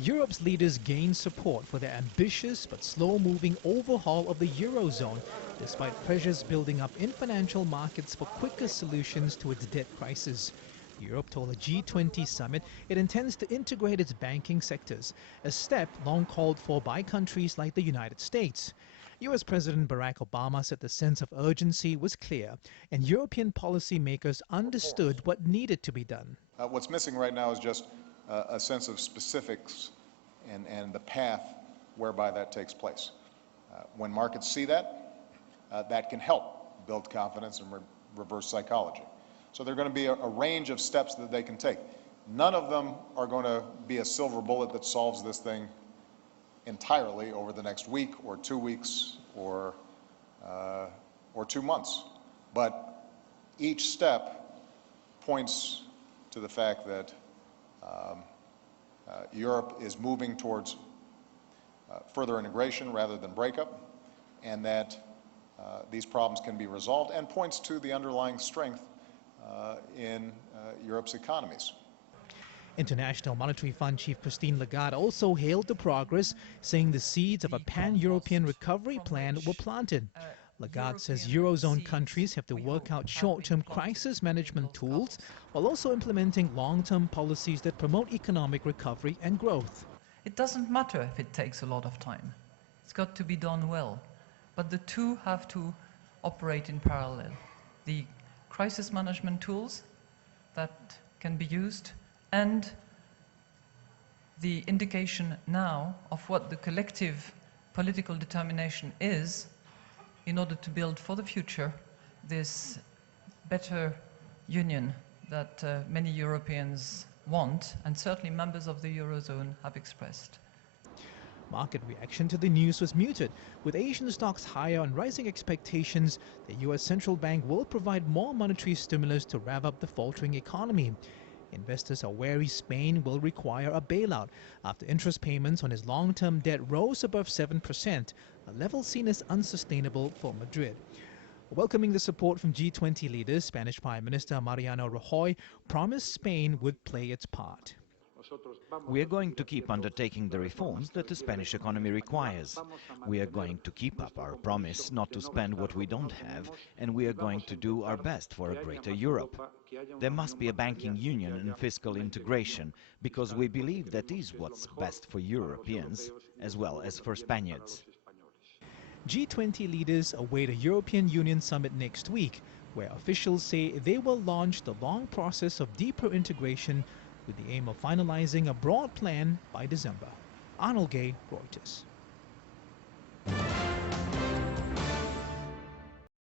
Europe's leaders gained support for their ambitious but slow-moving overhaul of the Eurozone, despite pressures building up in financial markets for quicker solutions to its debt crisis. Europe told a G20 summit it intends to integrate its banking sectors, a step long called for by countries like the United States. US President Barack Obama said the sense of urgency was clear, and European policymakers understood what needed to be done. What's missing right now is just a sense of specifics and the path whereby that takes place. When markets see that, that can help build confidence and reverse psychology. So there are going to be a range of steps that they can take. None of them are going to be a silver bullet that solves this thing entirely over the next week or 2 weeks or 2 months. But each step points to the fact that Europe is moving towards further integration rather than breakup, and that these problems can be resolved, and points to the underlying strength in Europe's economies. International Monetary Fund Chief Christine Lagarde also hailed the progress, saying the seeds of a pan-European recovery plan were planted. Lagarde says Eurozone countries have to work out short-term crisis management tools while also implementing long-term policies that promote economic recovery and growth. It doesn't matter if it takes a lot of time. It's got to be done well. But the two have to operate in parallel. The crisis management tools that can be used and the indication now of what the collective political determination is in order to build for the future this better union that many Europeans want, and certainly members of the Eurozone have expressed. Market reaction to the news was muted, with Asian stocks higher on rising expectations the U.S. central bank will provide more monetary stimulus to rev up the faltering economy. Investors are wary Spain will require a bailout after interest payments on its long-term debt rose above 7%, a level seen as unsustainable for Madrid. Welcoming the support from G20 leaders, Spanish Prime Minister Mariano Rajoy promised Spain would play its part. We are going to keep undertaking the reforms that the Spanish economy requires. We are going to keep up our promise not to spend what we don't have, and we are going to do our best for a greater Europe. There must be a banking union and fiscal integration, because we believe that is what's best for Europeans, as well as for Spaniards. G20 leaders await a European Union summit next week, where officials say they will launch the long process of deeper integration with the aim of finalizing a broad plan by December. Arnold Gay, Reuters.